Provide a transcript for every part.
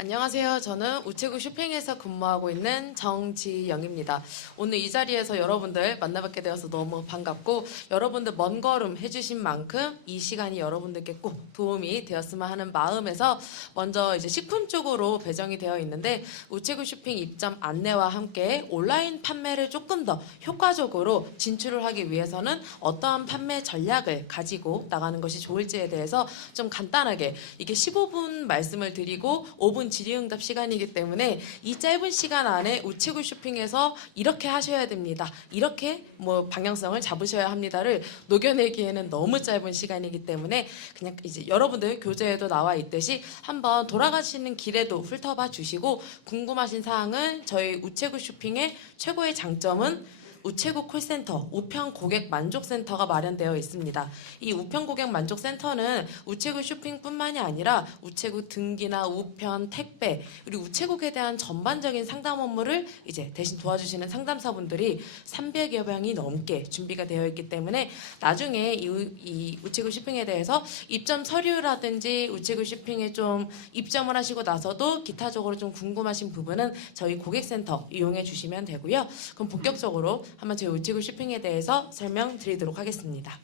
안녕하세요. 저는 우체국 쇼핑에서 근무하고 있는 정지영입니다. 오늘 이 자리에서 여러분들 만나뵙게 되어서 너무 반갑고, 여러분들 먼 걸음 해주신 만큼 이 시간이 여러분들께 꼭 도움이 되었으면 하는 마음에서 먼저 이제 식품 쪽으로 배정이 되어 있는데, 우체국 쇼핑 입점 안내와 함께 온라인 판매를 조금 더 효과적으로 진출을 하기 위해서는 어떠한 판매 전략을 가지고 나가는 것이 좋을지에 대해서 좀 간단하게, 이게 15분 말씀을 드리고 5분 질의응답 시간이기 때문에 이 짧은 시간 안에 우체국 쇼핑에서 이렇게 하셔야 됩니다, 이렇게 뭐 방향성을 잡으셔야 합니다를 녹여내기에는 너무 짧은 시간이기 때문에 그냥 이제 여러분들 교재에도 나와 있듯이 한번 돌아가시는 길에도 훑어봐 주시고, 궁금하신 사항은 저희 우체국 쇼핑의 최고의 장점은 우체국 콜센터, 우편 고객 만족센터가 마련되어 있습니다. 이 우편 고객 만족센터는 우체국 쇼핑뿐만이 아니라 우체국 등기나 우편, 택배, 그리고 우체국에 대한 전반적인 상담 업무를 이제 대신 도와주시는 상담사분들이 300여 명이 넘게 준비가 되어 있기 때문에 나중에 이 우체국 쇼핑에 대해서 입점 서류라든지 우체국 쇼핑에 좀 입점을 하시고 나서도 기타적으로 좀 궁금하신 부분은 저희 고객센터 이용해 주시면 되고요. 그럼 본격적으로 한번 저희 우체국 쇼핑에 대해서 설명드리도록 하겠습니다.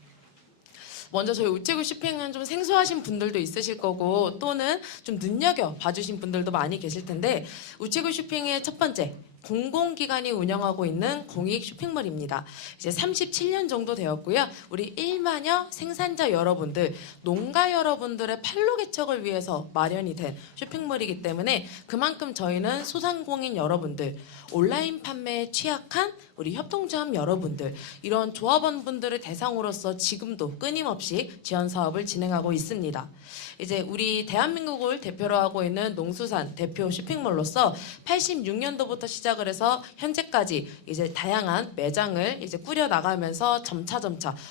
먼저 저희 우체국 쇼핑은 좀 생소하신 분들도 있으실 거고, 또는 좀 눈여겨 봐주신 분들도 많이 계실 텐데, 우체국 쇼핑의 첫 번째, 공공기관이 운영하고 있는 공익 쇼핑몰입니다. 이제 37년 정도 되었고요. 우리 1만여 생산자 여러분들, 농가 여러분들의 판로 개척을 위해서 마련이 된 쇼핑몰이기 때문에 그만큼 저희는 소상공인 여러분들, 온라인 판매에 취약한 우리 협동조합 여러분들, 이런 조합원분들을 대상으로서 지금도 끊임없이 지원 사업을 진행하고 있습니다. 이제 우리 대한민국을 대표로 하고 있는 농수산 대표 쇼핑몰로서 86년도부터 시작을 해서 현재까지 이제 다양한 매장을 이제 꾸려 나가면서 점차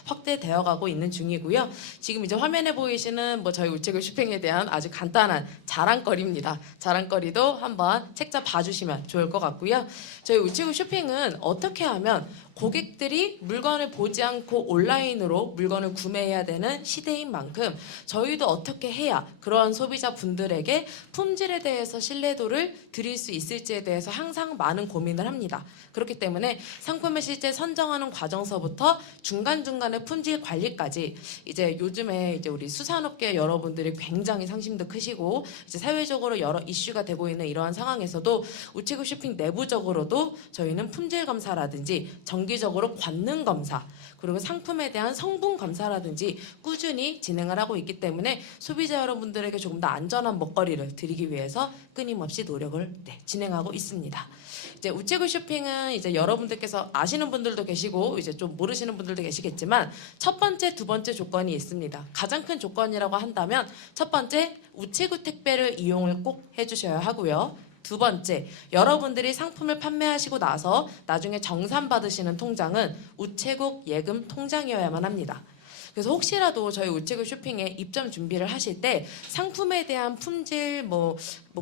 확대되어 가고 있는 중이고요. 지금 이제 화면에 보이시는 뭐 저희 우체국 쇼핑에 대한 아주 간단한 자랑거리입니다. 자랑거리도 한번 책자 봐주시면 좋을 것 같고요. 저희 우체국 쇼핑은 어떻게 하면 고객들이 물건을 보지 않고 온라인으로 물건을 구매해야 되는 시대인 만큼 저희도 어떻게 해야 그러한 소비자분들에게 품질에 대해서 신뢰도를 드릴 수 있을지에 대해서 항상 많은 고민을 합니다. 그렇기 때문에 상품을 실제 선정하는 과정서부터 중간중간의 품질 관리까지, 이제 요즘에 이제 우리 수산업계 여러분들이 굉장히 상심도 크시고 이제 사회적으로 여러 이슈가 되고 있는 이러한 상황에서도 우체국 쇼핑 내부적으로도 저희는 품질 검사라든지 정기적으로 권능 검사, 그리고 상품에 대한 성분 검사라든지 꾸준히 진행을 하고 있기 때문에 소비자 여러분들에게 조금 더 안전한 먹거리를 드리기 위해서 끊임없이 노력을 진행하고 있습니다. 이제 우체국 쇼핑은 이제 여러분들께서 아시는 분들도 계시고 이제 좀 모르시는 분들도 계시겠지만 첫 번째, 두 번째 조건이 있습니다. 가장 큰 조건이라고 한다면 첫 번째, 우체국 택배를 이용을 꼭 해주셔야 하고요. 두 번째, 여러분들이 상품을 판매하시고 나서 나중에 정산받으시는 통장은 우체국 예금 통장이어야만 합니다. 그래서 혹시라도 저희 우체국 쇼핑에 입점 준비를 하실 때 상품에 대한 품질, 뭐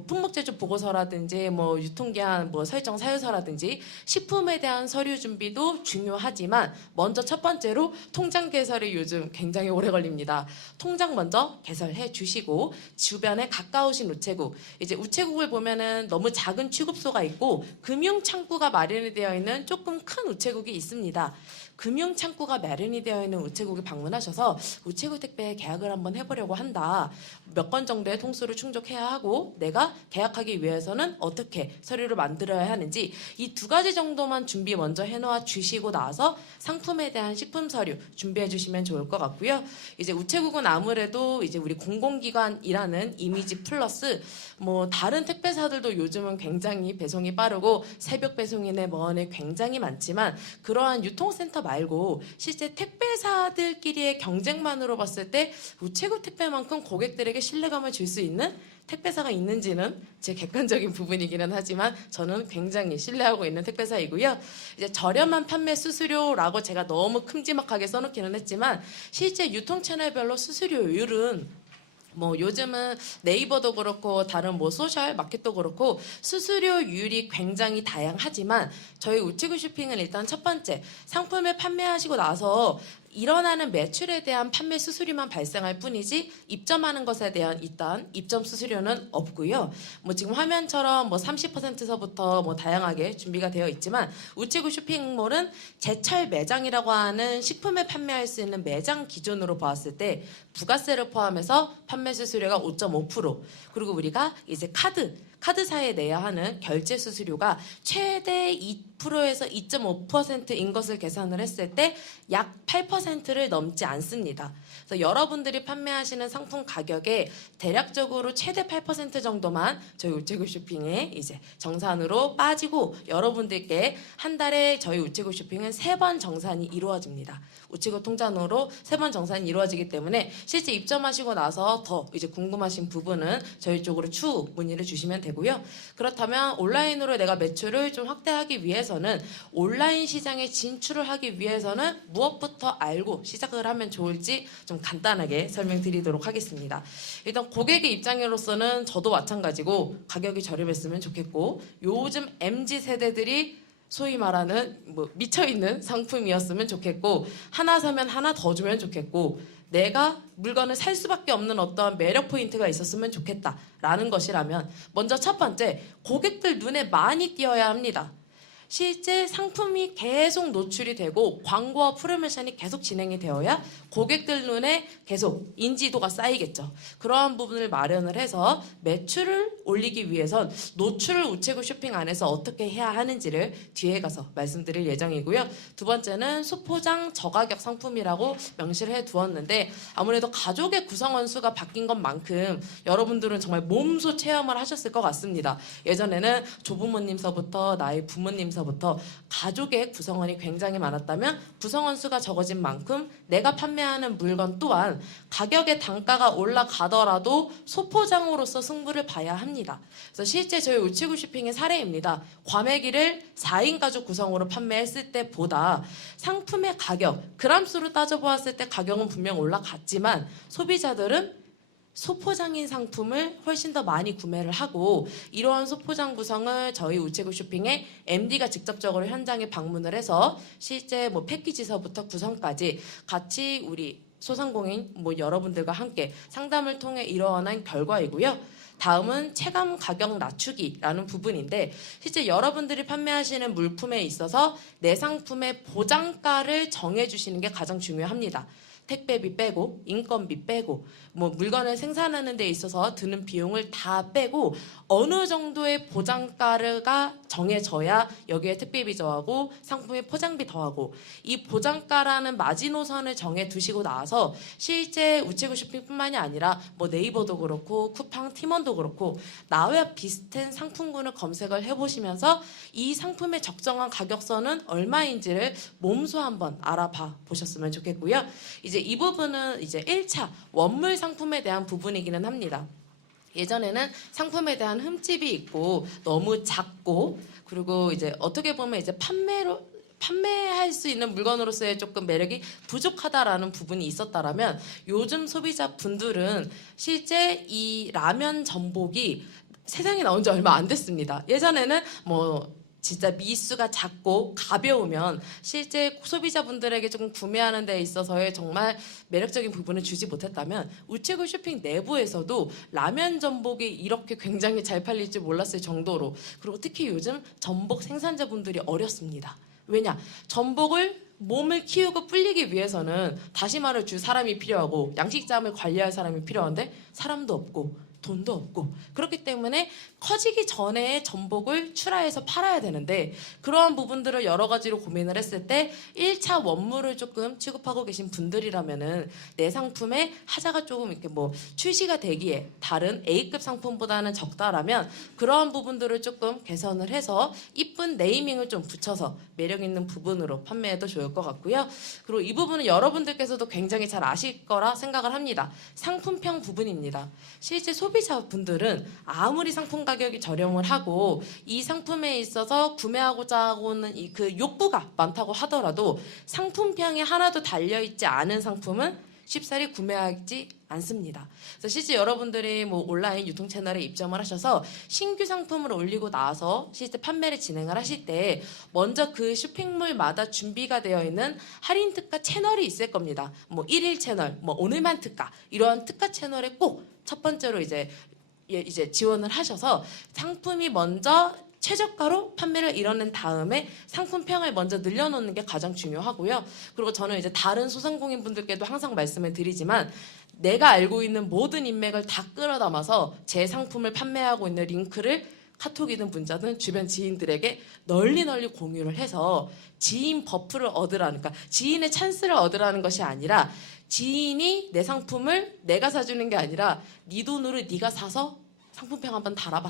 품목제조 보고서라든지 뭐 유통기한 설정 사유서라든지 식품에 대한 서류 준비도 중요하지만 먼저 첫 번째로 통장 개설이 요즘 굉장히 오래 걸립니다. 통장 먼저 개설해 주시고, 주변에 가까우신 우체국, 이제 우체국을 보면은 너무 작은 취급소가 있고 금융 창구가 마련이 되어 있는 조금 큰 우체국이 있습니다. 금융 창구가 마련이 되어 있는 우체국에 방문하셔서 우체국 택배 계약을 한번 해보려고 한다, 몇 건 정도의 통수를 충족해야 하고 내가 계약하기 위해서는 어떻게 서류를 만들어야 하는지, 이 두 가지 정도만 준비 먼저 해놓아 주시고 나서 상품에 대한 식품 서류 준비해 주시면 좋을 것 같고요. 이제 우체국은 아무래도 이제 우리 공공기관이라는 이미지 플러스 뭐 다른 택배사들도 요즘은 굉장히 배송이 빠르고 새벽 배송이네 뭐네 굉장히 많지만, 그러한 유통센터 말고 실제 택배사들끼리의 경쟁만으로 봤을 때 우체국 택배만큼 고객들에게 신뢰감을 줄 수 있는 택배사가 있는지는 제 객관적인 부분이기는 하지만 저는 굉장히 신뢰하고 있는 택배사이고요. 이제 저렴한 판매 수수료라고 제가 너무 큼지막하게 써놓기는 했지만 실제 유통 채널별로 수수료율은 뭐 요즘은 네이버도 그렇고 다른 뭐 소셜 마켓도 그렇고 수수료율이 굉장히 다양하지만 저희 우체국 쇼핑은 일단 첫 번째, 상품을 판매하시고 나서 일어나는 매출에 대한 판매 수수료만 발생할 뿐이지 입점하는 것에 대한 일단 입점 수수료는 없고요. 뭐 지금 화면처럼 뭐 30%서부터 뭐 다양하게 준비가 되어 있지만 우체국 쇼핑몰은 제철 매장이라고 하는 식품을 판매할 수 있는 매장 기준으로 보았을 때 부가세를 포함해서 판매 수수료가 5.5%, 그리고 우리가 이제 카드사에 내야 하는 결제 수수료가 최대 2%에서 2.5%인 것을 계산을 했을 때 약 8%를 넘지 않습니다. 그래서 여러분들이 판매하시는 상품 가격에 대략적으로 최대 8% 정도만 저희 우체국 쇼핑에 이제 정산으로 빠지고 여러분들께 한 달에 저희 우체국 쇼핑은 3번 정산이 이루어집니다. 우체국 통장으로 3번 정산이 이루어지기 때문에 실제 입점하시고 나서 더 이제 궁금하신 부분은 저희 쪽으로 추후 문의를 주시면 되고요. 그렇다면 온라인으로 내가 매출을 좀 확대하기 위해서는 온라인 시장에 진출을 하기 위해서는 무엇부터 알고 시작을 하면 좋을지 좀 간단하게 설명드리도록 하겠습니다. 일단 고객의 입장으로서는 저도 마찬가지고 가격이 저렴했으면 좋겠고 요즘 MZ 세대들이 소위 말하는 뭐 미쳐있는 상품이었으면 좋겠고 하나 사면 하나 더 주면 좋겠고 내가 물건을 살 수밖에 없는 어떠한 매력 포인트가 있었으면 좋겠다라는 것이라면 먼저 첫 번째, 고객들 눈에 많이 띄어야 합니다. 실제 상품이 계속 노출이 되고 광고와 프로모션이 계속 진행이 되어야 고객들 눈에 계속 인지도가 쌓이겠죠. 그러한 부분을 마련을 해서 매출을 올리기 위해선 노출을 우체국 쇼핑 안에서 어떻게 해야 하는지를 뒤에 가서 말씀드릴 예정이고요. 두 번째는 소포장 저가격 상품이라고 명시를 해두었는데 아무래도 가족의 구성원 수가 바뀐 것만큼 여러분들은 정말 몸소 체험을 하셨을 것 같습니다. 예전에는 조부모님서부터 나의 부모님서부터 가족의 구성원이 굉장히 많았다면 구성원 수가 적어진 만큼 내가 판매하는 물건 또한 가격의 단가가 올라가더라도 소포장으로서 승부를 봐야 합니다. 그래서 실제 저희 우체국 쇼핑의 사례입니다. 과메기를 4인 가족 구성으로 판매했을 때보다 상품의 가격, 그람수로 따져보았을 때 가격은 분명 올라갔지만 소비자들은 소포장인 상품을 훨씬 더 많이 구매를 하고 이러한 소포장 구성을 저희 우체국 쇼핑에 MD가 직접적으로 현장에 방문을 해서 실제 뭐 패키지서부터 구성까지 같이 우리 소상공인 뭐 여러분들과 함께 상담을 통해 일어난 결과이고요. 다음은 체감 가격 낮추기라는 부분인데 실제 여러분들이 판매하시는 물품에 있어서 내 상품의 보장가를 정해주시는 게 가장 중요합니다. 택배비 빼고 인건비 빼고 뭐 물건을 생산하는 데 있어서 드는 비용을 다 빼고 어느 정도의 보장가가 정해져야 여기에 택배비 더하고 상품의 포장비 더하고 이 보장가라는 마지노선을 정해 두시고 나서 실제 우체국 쇼핑뿐만이 아니라 뭐 네이버도 그렇고 쿠팡 팀원도 그렇고 나와 비슷한 상품군을 검색을 해보시면서 이 상품의 적정한 가격선은 얼마인지를 몸소 한번 알아봐 보셨으면 좋겠고요. 이제 이 부분은 이제 1차 원물 상품에 대한 부분이기는 합니다. 예전에는 상품에 대한 흠집이 있고 너무 작고 그리고 이제 어떻게 보면 이제 판매할 수 있는 물건으로서의 조금 매력이 부족하다라는 부분이 있었다라면 요즘 소비자분들은 실제 이 라면 전복이 세상에 나온 지 얼마 안 됐습니다. 예전에는 뭐 진짜 미수가 작고 가벼우면 실제 소비자분들에게 조금 구매하는 데 있어서의 정말 매력적인 부분을 주지 못했다면 우체국 쇼핑 내부에서도 라면 전복이 이렇게 굉장히 잘 팔릴 줄 몰랐을 정도로 그리고 특히 요즘 전복 생산자분들이 어렵습니다. 왜냐? 전복을 몸을 키우고 불리기 위해서는 다시마를 줄 사람이 필요하고 양식장을 관리할 사람이 필요한데 사람도 없고 돈도 없고 그렇기 때문에 커지기 전에 전복을 출하해서 팔아야 되는데 그러한 부분들을 여러 가지로 고민을 했을 때 1차 원물을 조금 취급하고 계신 분들이라면은 내 상품의 하자가 조금 이렇게 뭐 출시가 되기에 다른 A급 상품보다는 적다라면 그러한 부분들을 조금 개선을 해서 이쁜 네이밍을 좀 붙여서 매력 있는 부분으로 판매해도 좋을 것 같고요. 그리고 이 부분은 여러분들께서도 굉장히 잘 아실 거라 생각을 합니다. 상품평 부분입니다. 실제 소비자분들은 아무리 상품 가격이 저렴을 하고 이 상품에 있어서 구매하고자 하고는 그 욕구가 많다고 하더라도 상품평에 하나도 달려있지 않은 상품은 쉽사리 구매하지 않습니다. 그래서 실제 여러분들이 뭐 온라인 유통 채널에 입점을 하셔서 신규 상품을 올리고 나서 실제 판매를 진행을 하실 때 먼저 그 쇼핑몰마다 준비가 되어 있는 할인 특가 채널이 있을 겁니다. 뭐 1일 채널, 뭐 오늘만 특가 이러한 특가 채널에 꼭 첫 번째로 이제 지원을 하셔서 상품이 먼저 최저가로 판매를 이뤄낸 다음에 상품평을 먼저 늘려놓는 게 가장 중요하고요. 그리고 저는 이제 다른 소상공인분들께도 항상 말씀을 드리지만 내가 알고 있는 모든 인맥을 다 끌어담아서 제 상품을 판매하고 있는 링크를 카톡이든 문자든 주변 지인들에게 널리 공유를 해서 지인 버프를 얻으라는, 그러니까 지인의 찬스를 얻으라는 것이 아니라 지인이 내 상품을 내가 사주는 게 아니라 네 돈으로 네가 사서 상품평 한번 달아.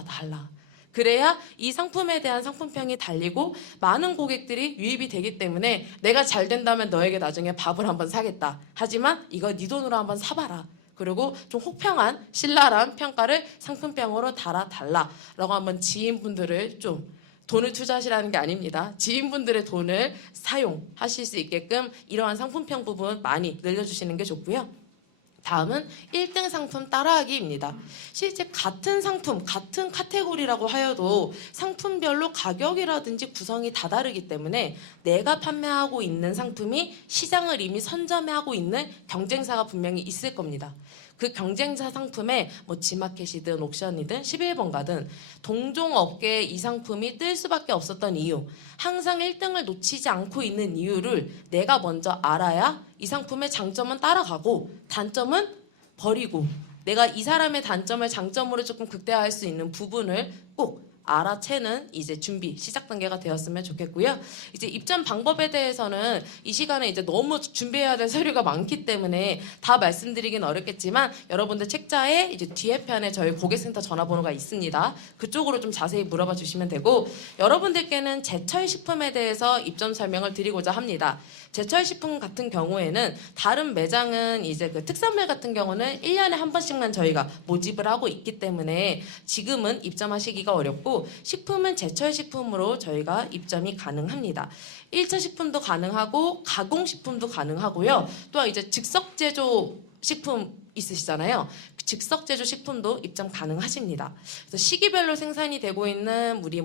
그래야 이 상품에 대한 상품평이 달리고 많은 고객들이 유입이 되기 때문에 내가 잘 된다면 너에게 나중에 밥을 한번 사겠다. 하지만 이거 네 돈으로 한번 사봐라. 그리고 좀 혹평한 신랄한 평가를 상품평으로 달아달라라고 한번 지인분들을 좀 돈을 투자하시라는 게 아닙니다. 지인분들의 돈을 사용하실 수 있게끔 이러한 상품평 부분 많이 늘려주시는 게 좋고요. 다음은 1등 상품 따라하기입니다. 실제 같은 상품, 같은 카테고리라고 하여도 상품별로 가격이라든지 구성이 다 다르기 때문에 내가 판매하고 있는 상품이 시장을 이미 선점하고 있는 경쟁사가 분명히 있을 겁니다. 그 경쟁사 상품에 뭐 지마켓이든 옥션이든 11번가든 동종 업계에 이 상품이 뜰 수밖에 없었던 이유, 항상 1등을 놓치지 않고 있는 이유를 내가 먼저 알아야 이 상품의 장점은 따라가고 단점은 버리고 내가 이 사람의 단점을 장점으로 조금 극대화할 수 있는 부분을 꼭 알아채는 이제 준비 시작 단계가 되었으면 좋겠고요. 이제 입점 방법에 대해서는 이 시간에 이제 너무 준비해야 될 서류가 많기 때문에 다 말씀드리긴 어렵겠지만 여러분들 책자에 이제 뒤에 편에 저희 고객센터 전화번호가 있습니다. 그쪽으로 좀 자세히 물어봐 주시면 되고 여러분들께는 제철 식품에 대해서 입점 설명을 드리고자 합니다. 제철 식품 같은 경우에는 다른 매장은 이제 그 특산물 같은 경우는 1년에 한 번씩만 저희가 모집을 하고 있기 때문에 지금은 입점하시기가 어렵고 식품은 제철 식품으로 저희가 입점이 가능합니다. 1차 식품도 가능하고 가공 식품도 가능하고요. 또한 이제 즉석 제조 식품 있으시잖아요. 즉석 제조 식품도 입점 가능하십니다. 그래서 시기별로 생산이 되고 있는 우리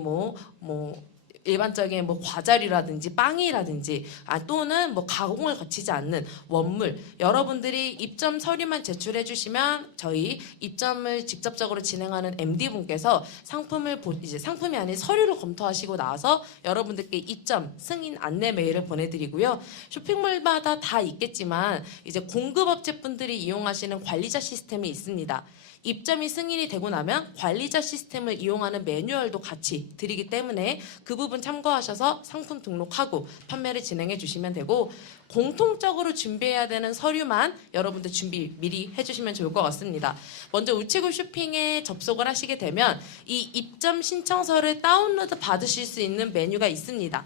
일반적인 뭐 과자류라든지 빵이라든지 또는 뭐 가공을 거치지 않는 원물 여러분들이 입점 서류만 제출해 주시면 저희 입점을 직접적으로 진행하는 MD분께서 상품이 아닌 서류를 검토하시고 나서 여러분들께 입점 승인 안내 메일을 보내드리고요. 쇼핑몰마다 다 있겠지만 이제 공급업체분들이 이용하시는 관리자 시스템이 있습니다. 입점이 승인이 되고 나면 관리자 시스템을 이용하는 매뉴얼도 같이 드리기 때문에 그 부분 참고하셔서 상품 등록하고 판매를 진행해 주시면 되고 공통적으로 준비해야 되는 서류만 여러분들 준비 미리 해주시면 좋을 것 같습니다. 먼저 우체국 쇼핑에 접속을 하시게 되면 이 입점 신청서를 다운로드 받으실 수 있는 메뉴가 있습니다.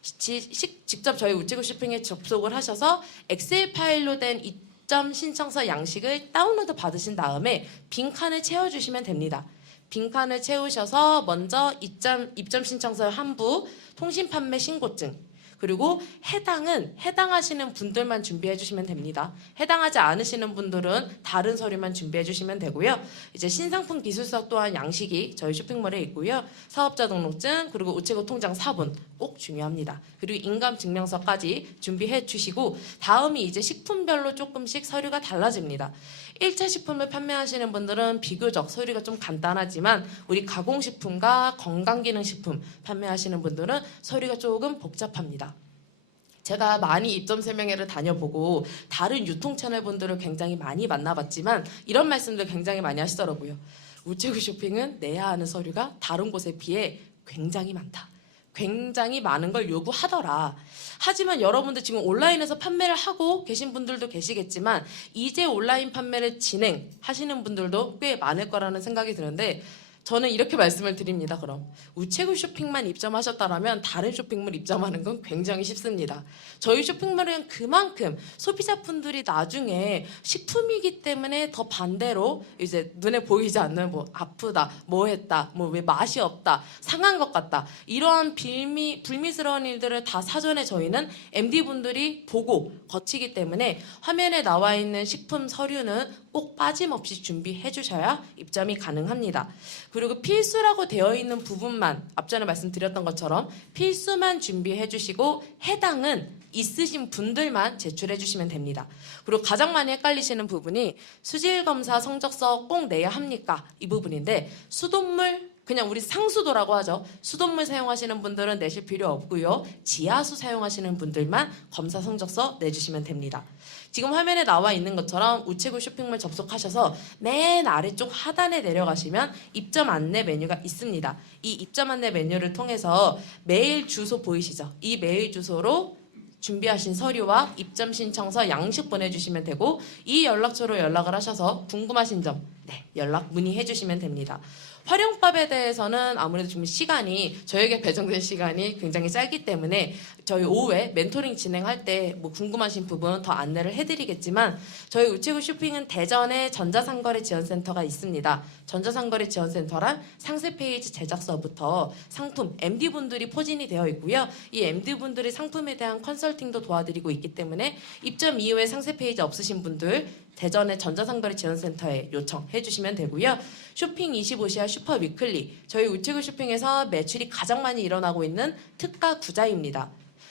직접 저희 우체국 쇼핑에 접속을 하셔서 엑셀 파일로 된 입점 신청서 양식을 다운로드 받으신 다음에 빈칸을 채워주시면 됩니다. 빈칸을 채우셔서 먼저 입점 신청서 한부, 통신판매 신고증, 그리고 해당하시는 분들만 준비해 주시면 됩니다. 해당하지 않으시는 분들은 다른 서류만 준비해 주시면 되고요. 이제 신상품 기술서 또한 양식이 저희 쇼핑몰에 있고요. 사업자 등록증 그리고 우체국 통장 사본 꼭 중요합니다. 그리고 인감증명서까지 준비해 주시고 다음이 이제 식품별로 조금씩 서류가 달라집니다. 1차 식품을 판매하시는 분들은 비교적 서류가 좀 간단하지만 우리 가공식품과 건강기능식품 판매하시는 분들은 서류가 조금 복잡합니다. 제가 많이 입점 설명회를 다녀보고 다른 유통 채널 분들을 굉장히 많이 만나봤지만 이런 말씀들 굉장히 많이 하시더라고요. 우체국 쇼핑은 내야 하는 서류가 다른 곳에 비해 굉장히 많다. 굉장히 많은 걸 요구하더라. 하지만 여러분들 지금 온라인에서 판매를 하고 계신 분들도 계시겠지만 이제 온라인 판매를 진행하시는 분들도 꽤 많을 거라는 생각이 드는데 저는 이렇게 말씀을 드립니다. 그럼 우체국 쇼핑만 입점하셨다라면 다른 쇼핑몰 입점하는 건 굉장히 쉽습니다. 저희 쇼핑몰은 그만큼 소비자분들이 나중에 식품이기 때문에 더 반대로 이제 눈에 보이지 않는 뭐 아프다, 뭐 했다, 뭐 왜 맛이 없다, 상한 것 같다 이러한 불미스러운 일들을 다 사전에 저희는 MD분들이 보고 거치기 때문에 화면에 나와 있는 식품 서류는 꼭 빠짐없이 준비해 주셔야 입점이 가능합니다. 그리고 필수라고 되어 있는 부분만 앞전에 말씀드렸던 것처럼 필수만 준비해 주시고 해당은 있으신 분들만 제출해 주시면 됩니다. 그리고 가장 많이 헷갈리시는 부분이 수질검사 성적서 꼭 내야 합니까? 이 부분인데 수돗물 그냥 우리 상수도라고 하죠. 수돗물 사용하시는 분들은 내실 필요 없고요. 지하수 사용하시는 분들만 검사 성적서 내주시면 됩니다. 지금 화면에 나와 있는 것처럼 우체국 쇼핑몰 접속하셔서 맨 아래쪽 하단에 내려가시면 입점 안내 메뉴가 있습니다. 이 입점 안내 메뉴를 통해서 메일 주소 보이시죠? 이 메일 주소로 준비하신 서류와 입점 신청서 양식 보내주시면 되고 이 연락처로 연락을 하셔서 궁금하신 점 연락 문의해 주시면 됩니다. 활용법에 대해서는 아무래도 좀 시간이 저에게 배정된 시간이 굉장히 짧기 때문에 저희 오후에 멘토링 진행할 때 뭐 궁금하신 부분 더 안내를 해드리겠지만 저희 우체국 쇼핑은 대전에 전자상거래 지원센터가 있습니다. 전자상거래 지원센터란 상세 페이지 제작서부터 상품 MD분들이 포진이 되어 있고요. 이 MD분들이 상품에 대한 컨설팅도 도와드리고 있기 때문에 입점 이후에 상세 페이지 없으신 분들 대전의 전자상거래 지원센터에 요청해 주시면 되고요. 쇼핑 25시와 슈퍼 위클리 저희 우체국 쇼핑에서 매출이 가장 많이 일어나고 있는 특가 구자입니다.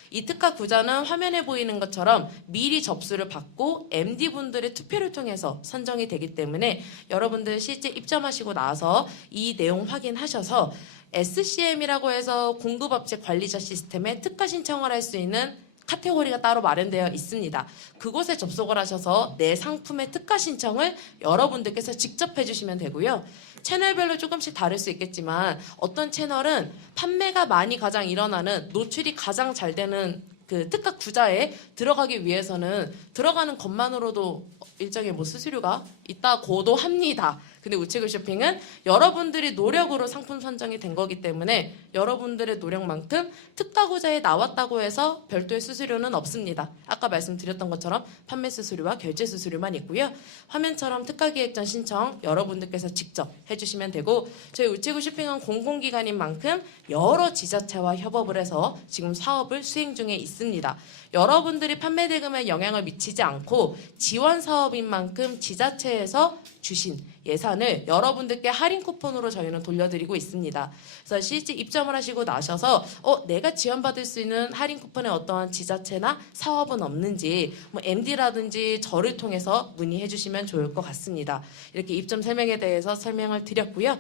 이 특가 구자는 화면에 보이는 것처럼 미리 접수를 받고 MD분들의 투표를 통해서 선정이 되기 때문에 여러분들 실제 입점하시고 나서 이 내용 확인하셔서 SCM이라고 해서 공급업체 관리자 시스템에 특가 신청을 할 수 있는 카테고리가 따로 마련되어 있습니다. 그곳에 접속을 하셔서 내 상품의 특가 신청을 여러분들께서 직접 해주시면 되고요. 채널별로 조금씩 다를 수 있겠지만 어떤 채널은 판매가 많이 가장 일어나는 노출이 가장 잘 되는 그 특가 구자에 들어가기 위해서는 들어가는 것만으로도 일정의 뭐 수수료가 있다고도 합니다. 근데 우체국 쇼핑은 여러분들이 노력으로 상품 선정이 된 거기 때문에 여러분들의 노력만큼 특가 구자에 나왔다고 해서 별도의 수수료는 없습니다. 아까 말씀드렸던 것처럼 판매 수수료와 결제 수수료만 있고요. 화면처럼 특가 기획전 신청 여러분들께서 직접 해주시면 되고 저희 우체국 쇼핑은 공공기관인 만큼 여러 지자체와 협업을 해서 지금 사업을 수행 중에 있습니다. 여러분들이 판매 대금에 영향을 미치지 않고 지원 사업인 만큼 지자체에서 주신 예산을 여러분들께 할인 쿠폰으로 저희는 돌려드리고 있습니다. 그래서 실제 입점을 하시고 나셔서 내가 지원받을 수 있는 할인 쿠폰에 어떠한 지자체나 사업은 없는지 뭐 MD라든지 저를 통해서 문의해 주시면 좋을 것 같습니다. 이렇게 입점 설명에 대해서 설명을 드렸고요.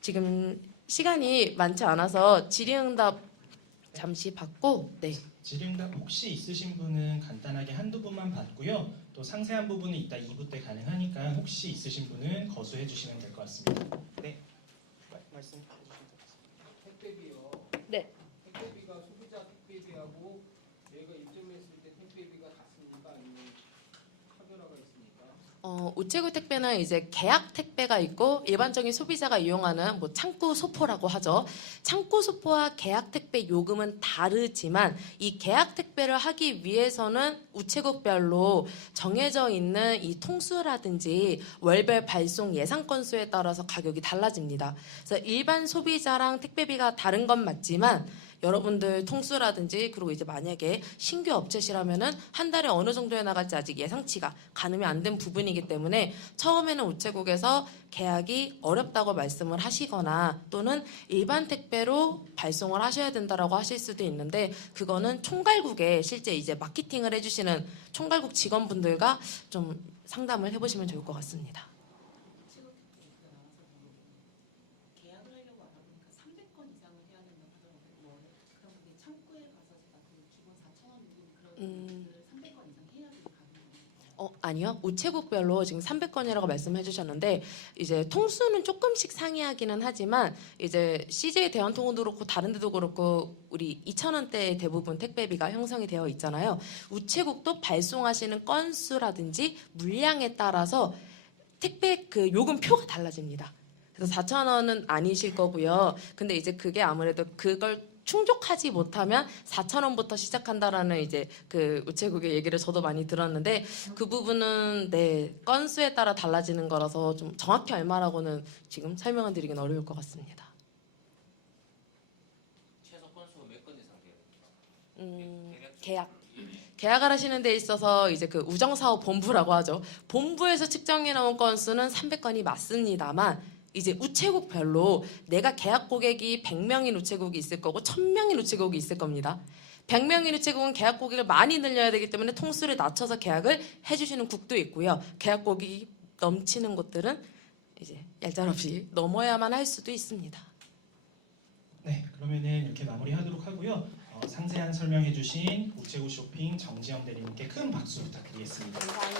지금 시간이 많지 않아서 질의응답 잠시 받고 질의응답 혹시 있으신 분은 간단하게 한두 분만 받고요. 또 상세한 부분은 이따 2부 때 가능하니까 혹시 있으신 분은 거수해 주시면 될 것 같습니다. 네. 말씀 주시면 되겠습니다. 택배비요. 네. 택배비가 소비자 택배비하고 내가 입점했을 때 택배비가 같습니까? 아니면 차별화가 있습니까? 우체국 택배는 이제 계약 택배가 있고 일반적인 소비자가 이용하는 뭐 창구 소포라고 하죠. 창구 소포와 계약 택배 요금은 다르지만 이 계약 택배를 하기 위해서는 우체국별로 정해져 있는 이 통수라든지 월별 발송 예상 건수에 따라서 가격이 달라집니다. 그래서 일반 소비자랑 택배비가 다른 건 맞지만 여러분들 통수라든지 그리고 이제 만약에 신규 업체시라면은 한 달에 어느 정도에 나갈지 아직 예상치가 가늠이 안 된 부분이기 때문에 처음에는 우체국에서 계약이 어렵다고 말씀을 하시거나 또는 일반 택배로 발송을 하셔야 된다라고 하실 수도 있는데 그거는 총괄국에 실제 이제 마케팅을 해주시는 총괄국 직원분들과 좀 상담을 해보시면 좋을 것 같습니다. 아니요. 우체국별로 지금 300건이라고 말씀해 주셨는데 이제 통수는 조금씩 상이하기는 하지만 이제 CJ 대한통운도 그렇고 다른 데도 그렇고 우리 2,000원대 대부분 택배비가 형성이 되어 있잖아요. 우체국도 발송하시는 건수라든지 물량에 따라서 택배 그 요금표가 달라집니다. 그래서 4,000원은 아니실 거고요. 근데 이제 그게 아무래도 그걸 충족하지 못하면 4,000원부터 시작한다라는 이제 그 우체국의 얘기를 저도 많이 들었는데 그 부분은 네 건수에 따라 달라지는 거라서 좀 정확히 얼마라고는 지금 설명을 드리긴 어려울 것 같습니다. 최소 건수가 몇 건 이상 돼야 됩니까? 계약을 하시는 데 있어서 이제 그 우정사업본부라고 하죠. 본부에서 측정해 놓은 건수는 300건이 맞습니다만 이제 우체국별로 내가 계약 고객이 100명인 우체국이 있을 거고 1000명인 우체국이 있을 겁니다. 100명인 우체국은 계약 고객을 많이 늘려야 되기 때문에 통수를 낮춰서 계약을 해주시는 국도 있고요. 계약 고객이 넘치는 곳들은 이제 얄짤없이 넘어야만 할 수도 있습니다. 네, 그러면은 이렇게 마무리하도록 하고요. 상세한 설명해주신 우체국 쇼핑 정지영 대리님께 큰 박수 부탁드리겠습니다. 감사합니다.